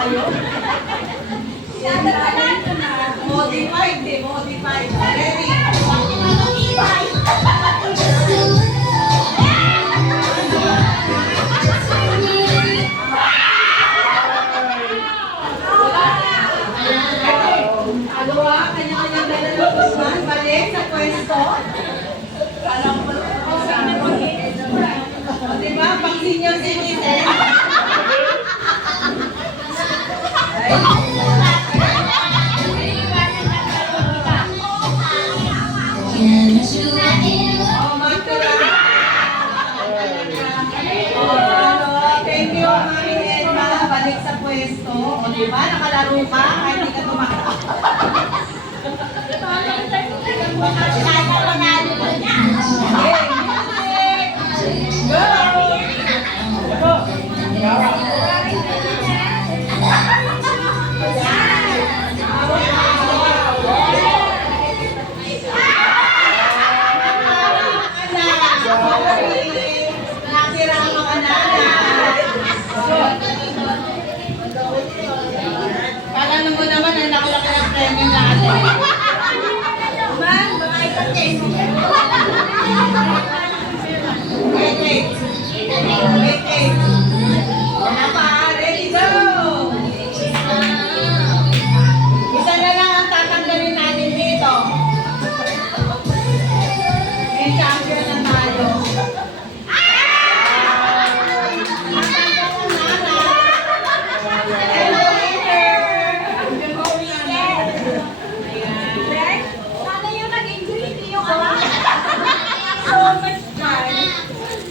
tayo. Modified eh, modified. Ready? Dalawa, kanya-kanyang dala ng kusman. Balik sa pwesto. O, diba? Pang senior citizen. Oh, Mantura. Thank you, Mami Edma. Balik sa pwesto. O, diba? Nakalaro ka. Kahit hindi ka tumakta. Kala mo naman ay nakalaki ang premyo natin. Man, baka ikatin. Wait. Wala pa, ready, go! Isa na lang ang tatanggalin natin dito. May champion na tayo. Sana yung nag-enjoy, hindi yung awa. So much